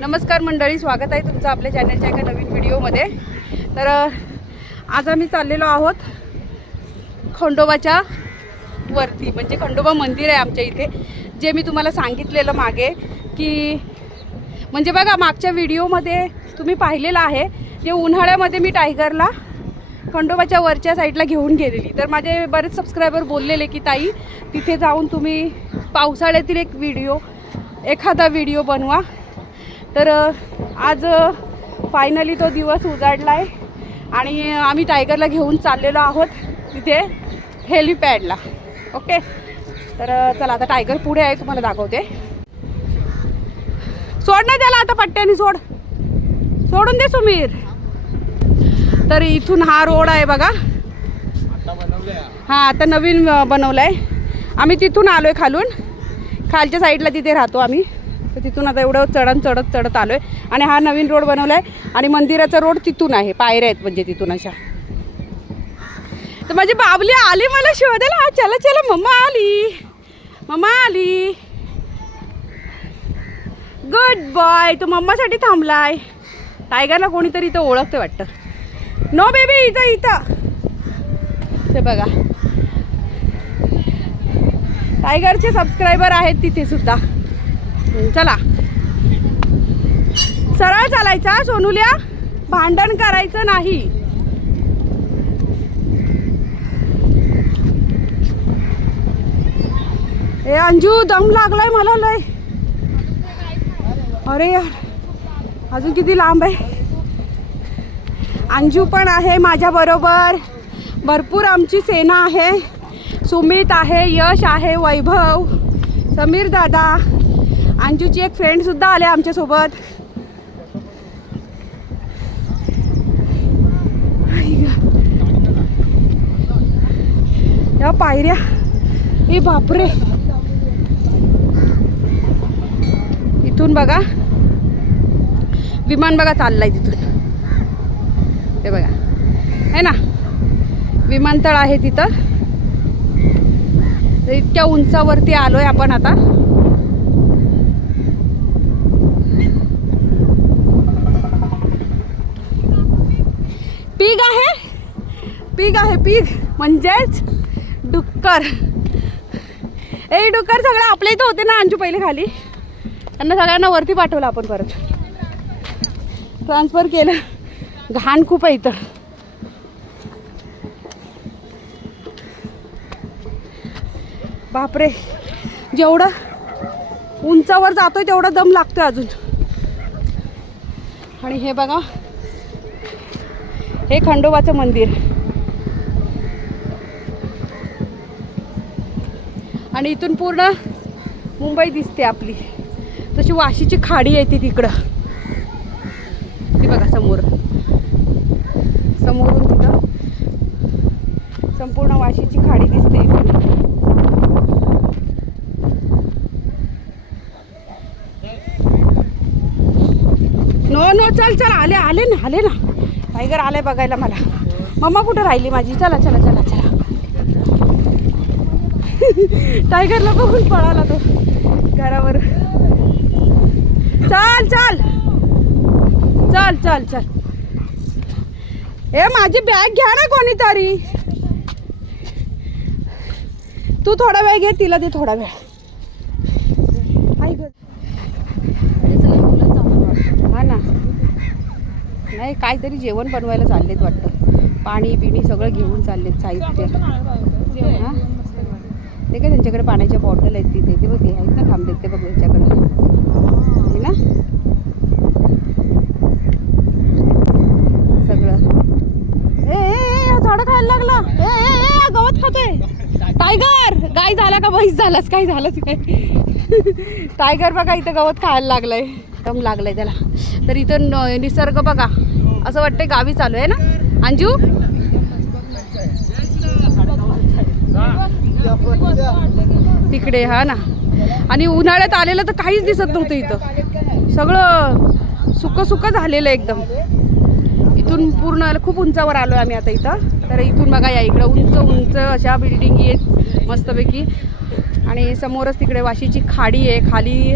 नमस्कार मंडळी स्वागत आहे तुमचं आपल्या चॅनलच्या एका नवीन व्हिडिओमध्ये तर आज आम्ही चाललेलो आहोत खंडोबाच्या वरती म्हणजे खंडोबा मंदिर आहे आमच्या इथे. जे मी तुम्हाला सांगितलेलं मागे की म्हणजे बघा मागच्या व्हिडिओमध्ये तुम्ही पाहिलेलं आहे जे उन्हाळ्यामध्ये मी टायगरला खंडोबाच्या वरच्या साईडला घेऊन गेलेली. तर माझे बरेच सबस्क्रायबर बोललेले की ताई तिथे जाऊन तुम्ही पावसाळ्यातील एक व्हिडिओ एखादा व्हिडिओ बनवा. तर आज फायनली तो दिवस उजाडला आहे आणि आम्ही टायगरला घेऊन चाललेलो आहोत तिथे हेलिपॅडला ओके तर चला आता टायगर पुढे आहे तुम्हाला दाखवते. सोड ना त्याला आता पट्ट्याने सोड. सोडून दे सुमीर. तर इथून हा रोड आहे बघा. हा आता नवीन अ, बनवलाय. आम्ही तिथून आलोय खालून. खालच्या साईडला तिथे राहतो आम्ही. तर तिथून आता एवढं चढण चढत चढत आलो आहे आणि हा नवीन रोड बनवलाय आणि मंदिराचा रोड तिथून आहे. पायऱ्या आहेत म्हणजे तिथून अशा. तर माझी बाबली आली मला शोधायला. हा चला चला मम्मा आली. मम्मा आली. गुड बॉय तो मम्मासाठी थांबलाय. टायगरला कोणीतरी इथं ओळखतं वाटतं. नो बेबी इथं इथं. ते बघा. टायगरचे सबस्क्रायबर आहेत तिथे सुद्धा. चला. सरळ चालायचा सोनुल्या. भांडण करायचं नाही. ए अंजू दम लागलाय मला लय. अरे यार अजून किती लांब आहे? अंजू पण आहे माझ्या बरोबर. भरपूर आमची सेना आहे. सुमित आहे यश आहे वैभव. समीर दादा. अंजूची एक फ्रेंडसुद्धा आले आमच्यासोबत. या पायऱ्या. ए बापरे. इथून बघा. विमान बघा चाललंय तिथून. ते बघा. है ना? विमानतळ आहे तिथं. इतक्या उंचावरती आलोय आपण आता. पीग आहे. पीग आहे पीग. म्हणजेच डुक्कर. ए डुक्कर सगळे आपल्या इथं होते ना अंजू पहिले खाली. त्यांना सगळ्यांना वरती पाठवलं आपण परत. ट्रान्सफर केलं. घाण खूप आहे इथं. बापरे. जेवढं उंचावर जातोय तेवढा दम लागतोय अजून. आणि हे बघा हे खंडोबाचं मंदिर. आणि इथून पूर्ण मुंबई दिसते आपली. तशी वाशीची खाडी आहे ती तिकडं. ती बघा समोर. समोरून तिथं संपूर्ण वाशीची खाडी दिसते नो नो चल चल आले आले ना आले ना. टायगर आलाय बघायला मला. मम्मा कुठं राहिली माझी? चला चला चला चला. टायगरला बघून पळाला तो. घरावर. चल चल. चल चल चल. ए माझी बॅग घ्या ना कोणीतरी. तू थोडा वेळ घे तिला दे थोडा वेळ आई गं. हा ना नाही काहीतरी जेवण बनवायला चाललेत वाटतं. पाणी बिणी सगळं घेऊन चाललेत साहित्य. हां? ते काय त्यांच्याकडे पाण्याच्या बॉटल आहेत तिथे. ते बघ ते आहेत ना थांबलेत ते बघ त्यांच्याकडे. आहे ना? सगळं. ए झाडं खायला लागला. ए गवत खातोय. टायगर! गाय झाला का म्हैस झालास? काय झालंच काय टायगर बघा इथं गवत खायला लागलंय. दम लागलंय त्याला. तर इथं न- निसर्ग बघा. असं वाटतंय गावी चालू आहे ना? अंजू? तिकडे हा ना. आणि उन्हाळ्यात आलेलं तर काहीच दिसत नव्हतं इथं. सगळं सुक सुक झालेलं एकदम. इथून पूर्ण खूप उंचावर आलो आम्ही आता इथं. तर इथून बघा या इकडं उंच उंच अशा बिल्डिंगी आहेत मस्तपैकी. आणि समोरच तिकडे वाशीची खाडी आहे. खाली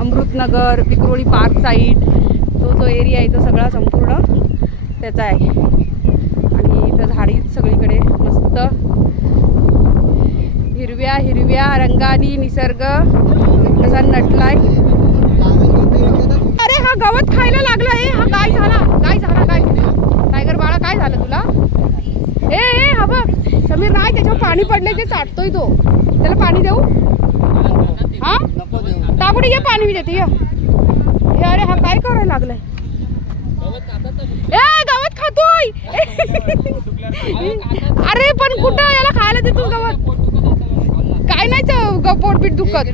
अमृतनगर विक्रोळी पार्क साईड तो जो एरिया आहे तो सगळा संपूर्ण त्याचा आहे. आणि इथं झाडी सगळीकडे. मस्त. हिरव्या हिरव्या रंगानी निसर्ग. कसा नटलाय. अरे हा गवत खायला लागला. हे हा काय झाला? काय झाला? काय टायगर बाळा काय झालं तुला? ए ए हा बघ. समीर नाही त्याच्यावर पाणी पडले ते चाटतोय तो. त्याला पाणी देऊ? हा? ताबडी ये पाणी मी देते ये. ए, अरे हा काय करायला लागलाय? ए गवत खातोय. अरे पण कुठं? याला खायला देतो गवत. काय नाही च- पोटपीट दुखत.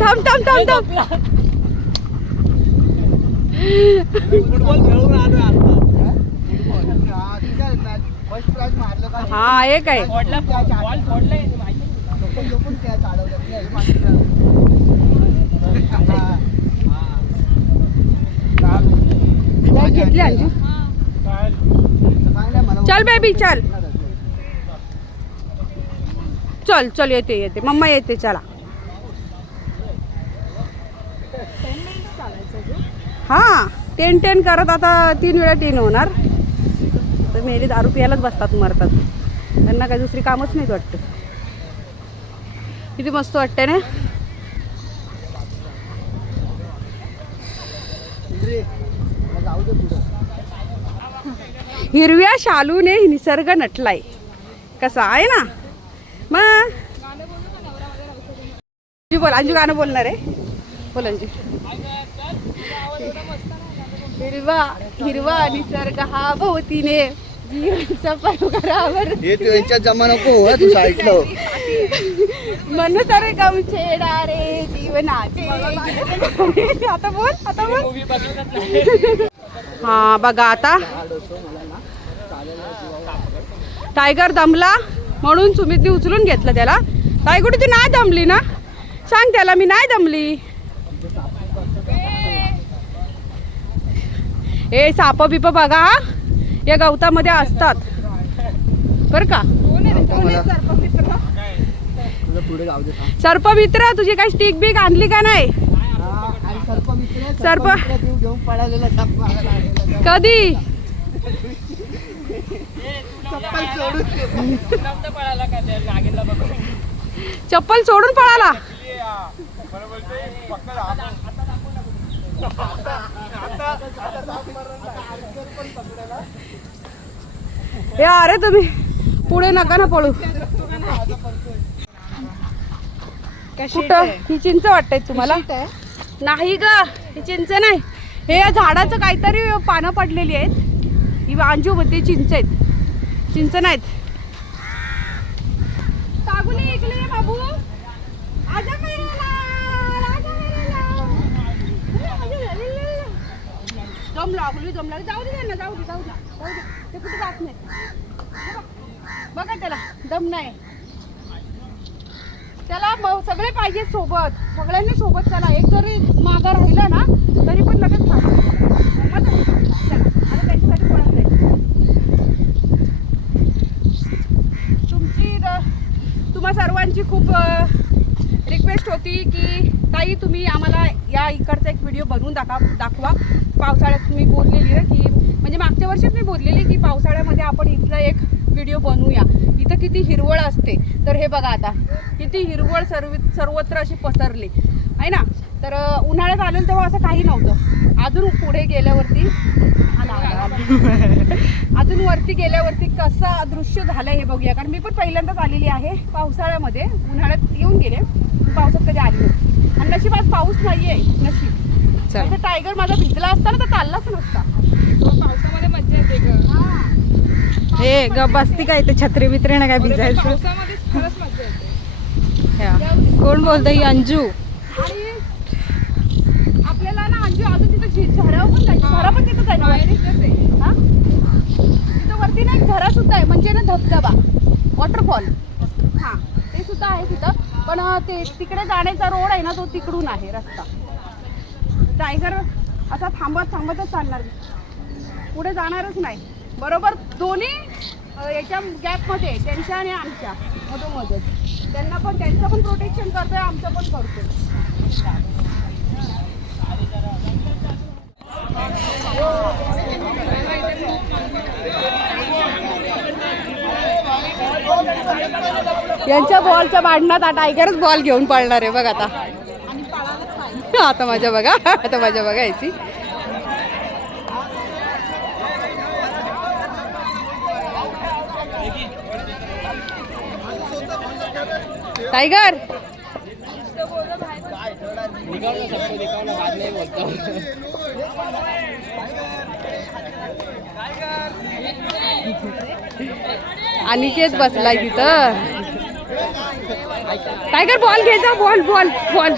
थांब थांब थांब थांब. फुटबॉल खेळून आलोय आता. हा? हा एक आहे. हा. घेतली अंजू. चल बेबी चल. चल चल येते येते. मम्मा येते चला. हा टेन टेन करत आता तीन वेळा टेन होणार. तर मेरी दारू प्यायलाच बसतात मरतात. त्यांना काही दुसरी कामच नाहीत वाटतं. किती मस्त वाटतं ना? हिरव्या शालूने निसर्ग नटलाय. कसा आहे ना? मग बोल अंजू गाणं बोलणार आहे. बोल अंजू. हिरवा हिरवा निसर्ग हा भोवतीने जीवनाचा परोगरावर हे तू यांच्यात जमा नको हो, हा, तू साईडला. मन सर गम छेडा रे जीवनाचे. आता बोल आता बोल. हा बघा आता. टायगर दमला म्हणून सुमितने उचलून घेतलं त्याला. टायगुडी ती नाही दमली ना? सांग त्याला मी नाही दमली. ए साप बिप बघा हा. या गवतामध्ये असतात. बर का? सर्पमित्र तुझी काही स्टिक बिक आणली का नाही? सर्प- कधी? चप्पल सोडून पळाला का त्या नागिनला बघून चप्पल सोडून पळाला हे अरे तुम्ही. पुढे नका ना पळू. कुठं? ही चिंच वाटतंय तुम्हाला? नाही ग ही चिंच नाही. हे या झाडाचं काहीतरी पानं पडलेली आहेत. ही अंजू मध्ये चिंच आहेत. चिंच नाहीत कागुली इकडे ये बाबू आजा मेरेला, आजा मेरेला. दम लागली दम लागली. जाऊ दे त्यांना जाऊ दे जाऊ दे जाऊ दे. ते कुठे जात नाही. बघा त्याला दम नाही. त्याला म- सगळे पाहिजे सोबत. सगळ्यांनी सोबत त्याला. एक जरी मागं राहिलं ना तरी पण लगेच चला, त्याच्यासाठी पळत नाही. तुमची तुम्हा सर्वांची खूप रिक्वेस्ट होती की ताई तुम्ही आम्हाला या इकडचा एक व्हिडिओ बनवून दाखवा दाखवा. पावसाळ्यात मी बोललेली ना की म्हणजे मागच्या वर्षीच मी बोललेली की पावसाळ्यामध्ये आपण इथला एक व्हिडिओ बनवूया. इथं किती हिरवळ असते. तर हे बघा आता किती हिरवळ सर्व सर्वत्र अशी पसरली. आहे ना? तर उन्हाळ्यात आलेलं तेव्हा असं काही नव्हतं. अजून पुढे गेल्यावरती आला, अजून वरती गेल्यावरती कसं दृश्य झालं हे बघूया. कारण मी पण पहिल्यांदाच आलेली आहे पावसाळ्यामध्ये. उन्हाळ्यात येऊन गेले. पावसात कधी आली आणि नशीब आज पाऊस नाही आहे नशीब. तर टायगर माझा भिजला असता ना तर चाललाच नसता. पावसामध्ये मज्जा येते ग. हे. ग बसती काय ते छत्री बित्री ना काय भिजायचं? पावसामध्ये खरंच मज्जा येते. ह्या. कोण बोलतं ही अंजू. आपल्याला ना अंजू अजून तिथं झरा पण जायचं. झरा पण तिथं जायचं बाहेर? वरती. इथंच आहे. हा? तिथं वरती ना एक झरा सुद्धा आहे. म्हणजे ना धबधबा. वॉटरफॉल. हा. ते सुद्धा आहे तिथं. पण ते तिकडे जाण्याचा रोड आहे ना तो तिकडून आहे रस्ता. टायगर असा थांबत थांबतच चालणार पुढे जाणारच नाही. बरोबर दोन्ही याच्या गॅपमध्ये त्यांच्या आणि आमच्या मधोमधच त्यांना पण त्यांचं पण प्रोटेक्शन करतोय आमचं पण करतो यांच्या बॉलच्या भांडणात हा टायगरच बॉल घेऊन पळणार आहे बघ आता. आता माझ्या बघा. आता माझ्या बघायची टायगर! अनिकेत बसलाय तिथं. टायगर बॉल घ्यायचा बॉल बॉल बॉल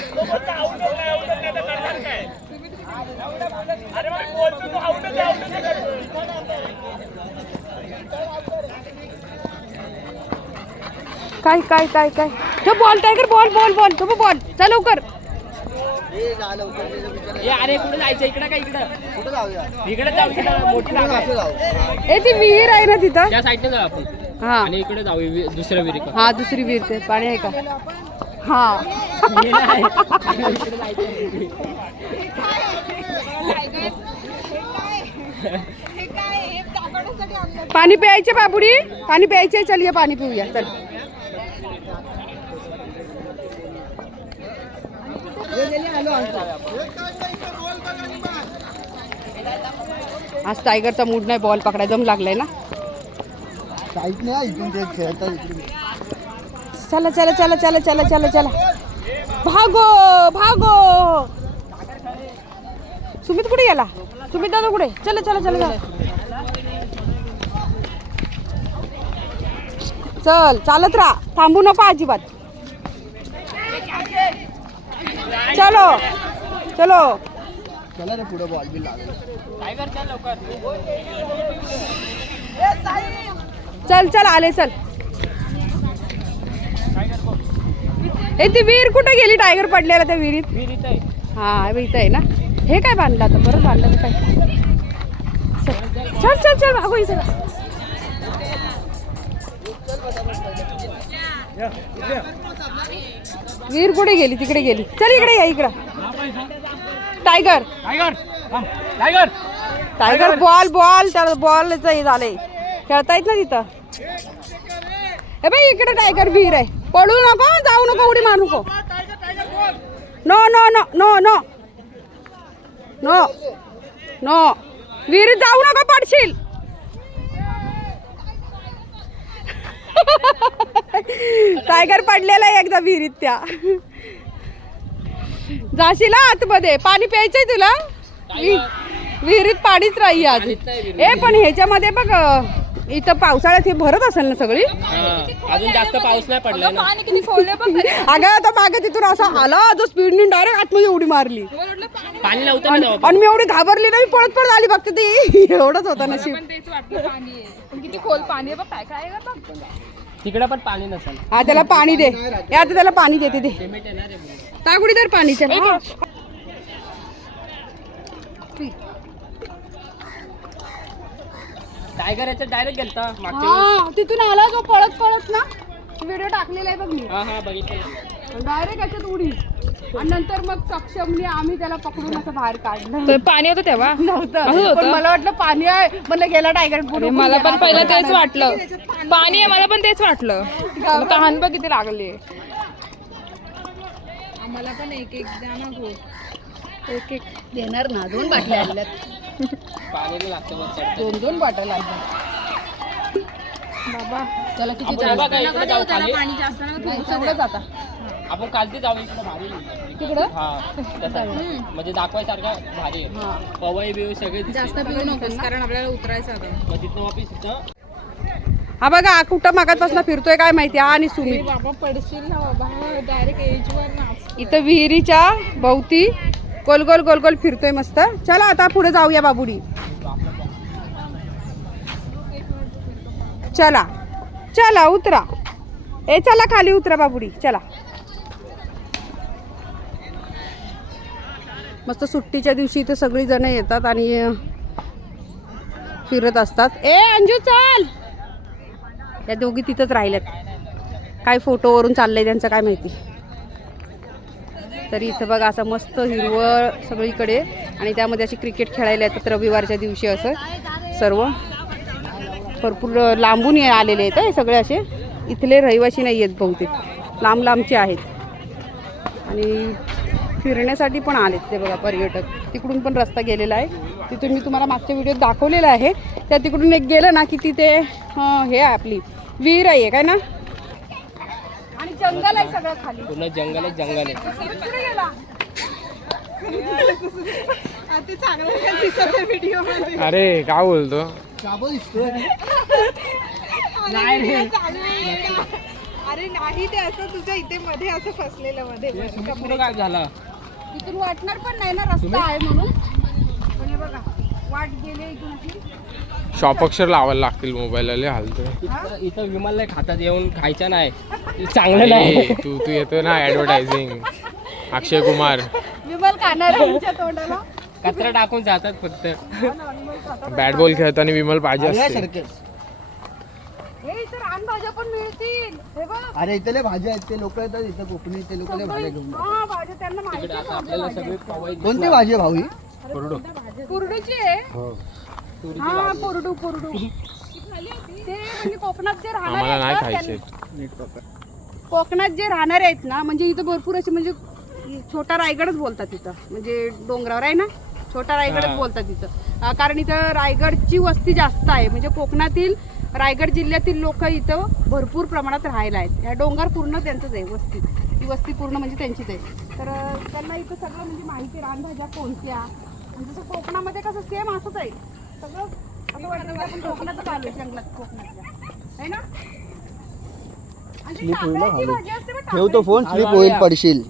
काय काय काय काय? तो ball tiger ball ball ball तो बॉल चल लवकर. ये अरे कुठे जायचं इकडे का इकडं? इकडे जाऊ इकडे मोठी जागा आहे. ए ती विहीर आहे ना तिथं? त्या साईडने जाऊ आपण. हा. आणि इकडे जाऊ दुसऱ्या विहिरीकडे हा दुसरी विहीर ते. पाणी आहे का? हा. इकडे पाणी प्यायचे बाबुडी? पाणी प्यायचे चल या पाणी पिऊया चल. आज टायगरचा मूड नाही बॉल पकडाय जम लागलाय ना. चला चला चला चला चला चला चला. भागो भागो. सुमित कुठे गेला? सुमित दादा कुठे? चला चला चला चला चल चालत राहा. थांबू नको अजिबात. चलो चलो. चला रे पुढे बॉल बी लागेल. टायगर चल लवकर चल चल आले चल. ए ती विहीर कुठे गेली? टायगर पडलेला त्या विहिरीत? विहिरीत आहे. हा इथं आहे ना? हे काय बांधलं आता? परत बांधलं काय? चल चल चल भागो इथं वीर कुठे गेली? तिकडे गेली. चल इकडे या इकडं. Tiger tiger tiger tiger ball ball त्याला बॉलच हे झालंय. खेळता येत ना तिथं? ए बाई इकडे टायगर विहीर आहे. पळू नको जाऊ नको उडी मारू नको. No no no no no no. No. विहिरीत जाऊ नका पडशील. टायगर पडलेला आहे एकदा विहिरीत त्या. जाशील हा आतमध्ये. पाणी प्यायचंय तुला? विहिरीत पाणीच राही आज ए पण ह्याच्यामध्ये बघ इथं पावसाळ्यात हे भरत असेल ना सगळी? अजून जास्त पाऊस नाही पडलाय ना. पाणी किती बघ. अगं आता मागे तिथून असा आला जो स्पीडने डायरेक्ट आतमध्ये उडी मारली. मला वाटलं पाणी पाणी नव्हतं ना तेव्हा. आणि मी एवढी घाबरली ना मी पळत पळत आली फक्त ती. एवढंच होतं नशीब. पण तेच वाटलं पाणी आहे. पण किती खोल पाणी आहे बघ काय काय आहे बघ. तिकडे पण पाणी नसेल. हा त्याला पाणी दे. आता त्याला पाणी देते दे पेमेंट येणार आहे ताकुडी तर पाणीच्या हा. टायगर याच्यात डायरेक्ट गेलता. मागच्या वेळेस. हा तिथून आला जो पळत पळत ना व्हिडिओ टाकलेला आहे बघ मी. हा हा बघितलं डायरेक्ट याच्यात उडी. आणि नंतर मग सक्षमने आम्ही त्याला पकडून असं बाहेर काढलं. पाणी होतं तेव्हा? नव्हतं. पण मला वाटलं पाणी आहे. म्हणलं गेला टायगर अरे मला पण पहिलं तेच वाटलं. पाणी आहे मला पण तेच वाटलं. मला तहान बघ किती लागली. आम्हाला पण एक एक द्या ना गो. एक एक देणार ना दोन बाटल्या आणल्यात. पाणी वर. दोन दोन आणल्यात बाबा. त्याला किती आपण हे बघा, इकडे जाऊ खाली? सगळंच आता आपण खालती जाऊ इकडे भारी आहे. तिकडं हा. म्हणजे दाखवायसारखं भारी आहे. पवई बिवई सगळे दिसते. पिऊ नकोस कारण आपल्याला उतरायचं आता. मग तिथनं वापिस इथं? हा बघा कुठं मागापासून फिरतोय काय माहिती? हा आणि सुमित. बाबा पडशील ना बाबा. डायरेक्ट एजवर ना. इथं विहिरीच्या भोवती गोल गोल गोल गोल फिरतोय मस्त. चला आता पुढे जाऊया बाबुडी. चला. चला उतरा. ए चला खाली उतरा बाबुडी. चला. मस्त सुट्टीच्या दिवशी इथे सगळी जण येतात आणि फिरत असतात. ए अंजू चाल. या दोघी तिथंच राहिल्यात. काय फोटोवरून चाललंय त्यांचं काय माहिती. तरी इथं बघा असं मस्त हिरवळ सगळीकडे. आणि त्यामध्ये असे क्रिकेट खेळायला येतात रविवारच्या दिवशी असं. सर्व. भरपूर लांबून ये- आलेले आहेत हे सगळे असे. इथले रहिवासी नाही आहेत बहुतेक. लांब लांबचे आहेत. आणि फिरण्यासाठी पण आलेत ते बघा पर्यटक. तिकडून पण रस्ता गेलेला आहे. तिथून मी तुम्हाला मागच्या व्हिडिओत दाखवलेला आहे. त्या तिकडून एक गेलं ना की तिथे हे आहे आपली विहीर आहे काय ना? जंगल आहे सगळं खाली. पूर्ण जंगल आहे जंगल आहे. अरे काय बोलतो? अरे नाही ते असं तुझ्या इथे मध्ये असं फसलेलं मध्ये काय झालं? इथून वाटणार पण नाही ना रस्ता आहे म्हणून. पण हे बघा वाट गेले इथून. शॉप अक्षर लावायला लागतील मोबाईलला लय हालतोय. इथं- इथं विमलला खातात येऊन खायचं नाही. ते चांगलं नाही. तू तू येतो ना ऍडव्हर्टायझिंग अक्षय कुमार. विमल खाणार आहे तोंडाला. कचरा टाकून जातात फक्त. बॅट बॉल खेळताना विमल पाहिजे असते. हे इथं रानभाज्या पण मिळतील. हे बघ. अरे इथले भाज्या आहेत. ते लोक येतात इथं कोकणी ते लोक भाज्या घेऊन जातात. हा भाज्या त्यांना माहिती आहे आपल्याला सगळे पवायचे कोणती भाजी आहे भाऊ ही? कुरडूची आहे. हा कुरडू कुरडू ते म्हणजे कोकणात जे राहणार आम्हाला आहेत नाही ना, खायचे. त्यांना- कोकणात जे राहणारे आहेत ना म्हणजे इथं भरपूर असे म्हणजे छोटा रायगडच बोलतात इथं. म्हणजे डोंगरावर आहे ना? छोटा रायगडच बोलतात इथं. अं, कारण इथं रायगडची वस्ती जास्त आहे. म्हणजे कोकणातील रायगड जिल्ह्यातील लोक इथं भरपूर प्रमाणात राहायला आहेत. ह्या डोंगर पूर्ण त्यांचंच आहे वस्ती. ती वस्ती पूर्ण म्हणजे त्यांचीच आहे. तर अं, त्यांना इथं सगळं म्हणजे माहिती रानभाज्या कोणत्या? म्हणजे जसं कोकणामध्ये कसं सेम असंच आहे. कोकणातल्या आहे. ना ती ठेव फोन स्लिप होईल पडशील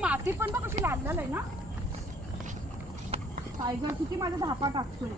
माती पण बघ कशी लागलेलं आहे ना. टायगर किती माझा धापा टाकतोय.